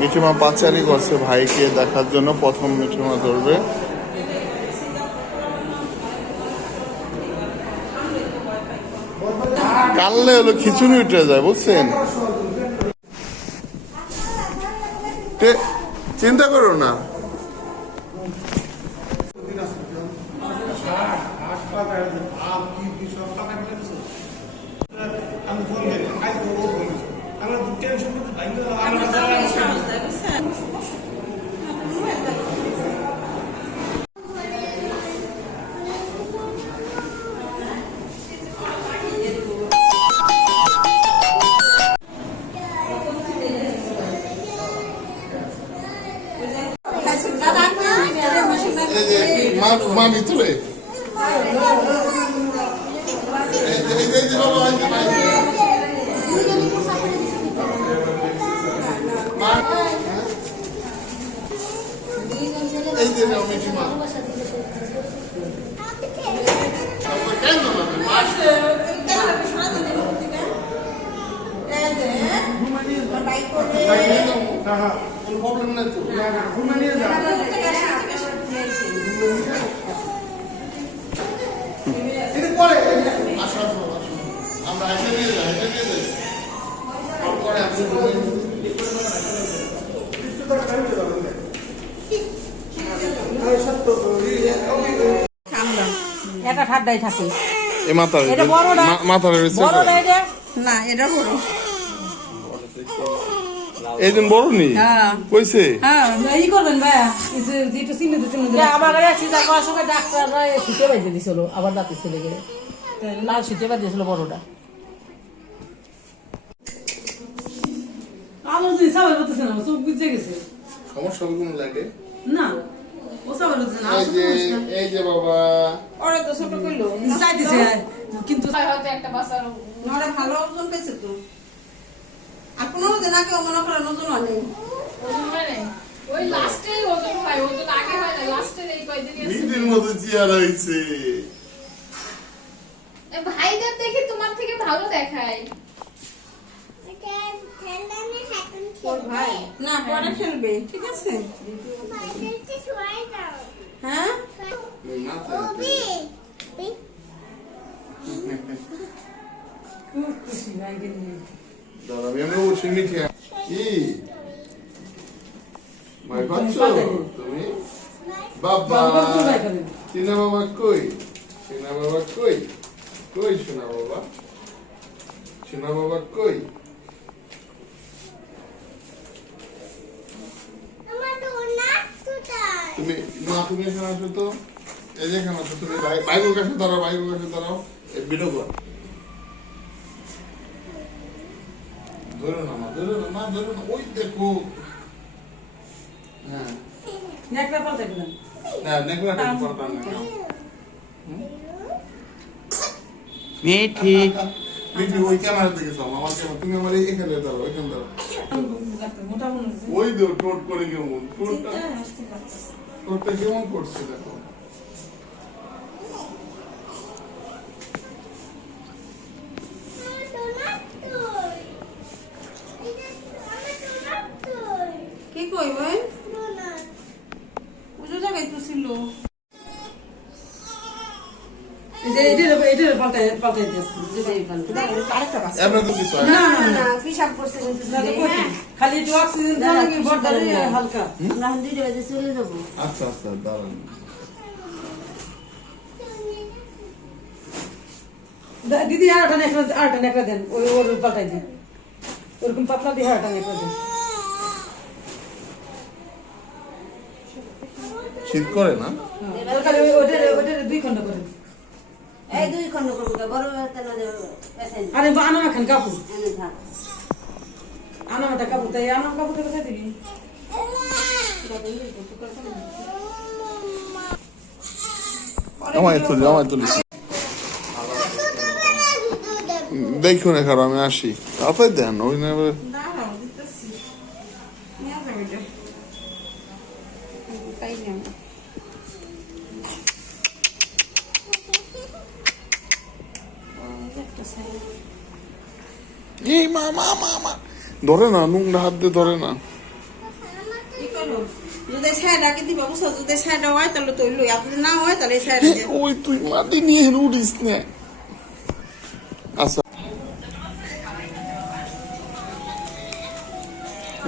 মিঠিমা পাচারি করছে ভাইকে দেখার জন্য। প্রথম মিঠিমা ধরবে। কাললে হলো খিচুড়ি উঠে যায়, বুঝছেন? চিন্তা করো না। মা ভিতরে এই যে মিঠিমা প্রবলেম নাই তো। আমরা হেঁটে নিয়ে যাই, হেঁটে নিয়ে যাই। তারপরে এটা ঠাড্ডাই থাকে। এই মাথার এটা বড়টা, মাথার বড়টা এটা না, এটা বড়। এই দিন বড় নি কইছে। হ্যাঁ এই করবেন ভাইয়া, এই যে যেটা চিনে দিতে চিনে দিতে আমার কাছে সিজা করার সময় ডাক্তাররা শুতে বাইতে দিছিল, আবার রাতে চলে গেলে লাল শুতে বাইতে দিছিল বড়টা। আমার তো সাবাল হতেছে না, সব বুঝে গেছে। সমস্যা কোন লাগে না, ও সাবাল হতেছে না। এই যে বাবা ওরে তো ছোট কইলো চাইতেছে, কিন্তু হয়তো একটা বাচ্চার নড়ে ভালো ওজন পেয়েছে তো। আর কোনো দিন আগে মনে করেন ওজন নেই, ওজন হয় নাই। ওই লাস্টে ওজন হয়, ওজন আগে হয় না, লাস্টে এই কয়দিনই আছে। মিটির মতো চেয়ার হইছে। ভাইদের দেখে তোমার থেকে ভালো দেখায়। ভাই না পরে খেলবে, ঠিক আছে? হ্যাঁ খুব খুশি ভাইকে নিয়ে। দাদা আমি বসে মিঠে কি ভাই পাচ্ছ তুমি? বাবা চিনা বাবা কই? চিনা বাবা কই? কই শোনা বাবা? শোনা বাবা কই? তুমি মা তুমি এখানে আসো তো। এই যে এখানে আসো তুমি। বাইকের কাছে দাঁড়াও, বাইকের কাছে দাঁড়াও। ভিডিও কর। ধরো না মা, ধরো না মা, ধরো না। ওই দেখো। হ্যাঁ নেকড়া পাল্টে দিলাম না, নেকড়াটা পড়তাম না। মিঠি মিঠি ওই ক্যামেরা দিকে যাও, আমার ক্যামেরা। তুমি আমার এখানে দাঁড়াও, এখানে দাঁড়াও। মোটা মনে হচ্ছে। ওই দো টোট করে কেমন টোটটা কেমন করছে দেখো। কি কই ভাই? বুঝো জায়গায় তো ছিল। এই যে এটা পাল্টাই দিয়েছি, যেটা এই পাল্টাই আরেকটা পাস এমন তো কিছু হয় না। না পিশাব করছে কিন্তু খালি একটু অক্সিজেন দাও নাকি বড় হালকা। আমরা এখন 2 বাজে চলে যাব। আচ্ছা আচ্ছা দাঁড়ান। দিদি আরেকটা নেকড়া দেন, ওই ওর পাল্টাই দেন, ওরকম পাতলা দিয়ে আরেকটা নেকড়া দেন। শীত করে না? ওটা 2 খন্ড করেন। এই 2 খন্ড করব, বড় তেল পেছেন। আরে আনো এখন কাপড়, আনো একটা কাপড়, তাই আনো কাপড়টা কোথায় দিবি? আমায় তুলি। দেখুন এখানে আমি আসি, তারপরে দেন ওই না। এই মা মা মা মা ধরে না, নোংরা হাত দিয়ে ধরে না। কি করো যদি সাইডাকে দিবা বুঝছো, যদি সাইডা হয় তাহলে তো লই, আর যদি না হয় তাহলে সাইডা এ, দিয়ে ওই তুই মাটি নিয়ে হেন উঠিস না। আচ্ছা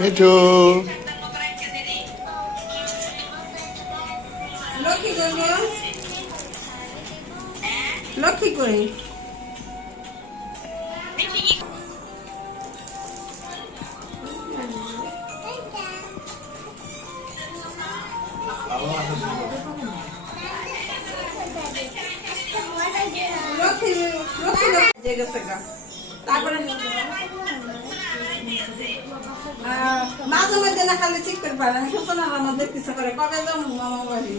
মিঠু লক্ষ্মী করবো, লক্ষ্মী করি লক্ষ্মী লক্ষ্মী যে গেছে গা। তারপরে মাঝে মধ্যে না খালি চিক করে পারে, আমি সুতরাং আমার দেখতেছে করে কবে যাবো মামা বাড়ি।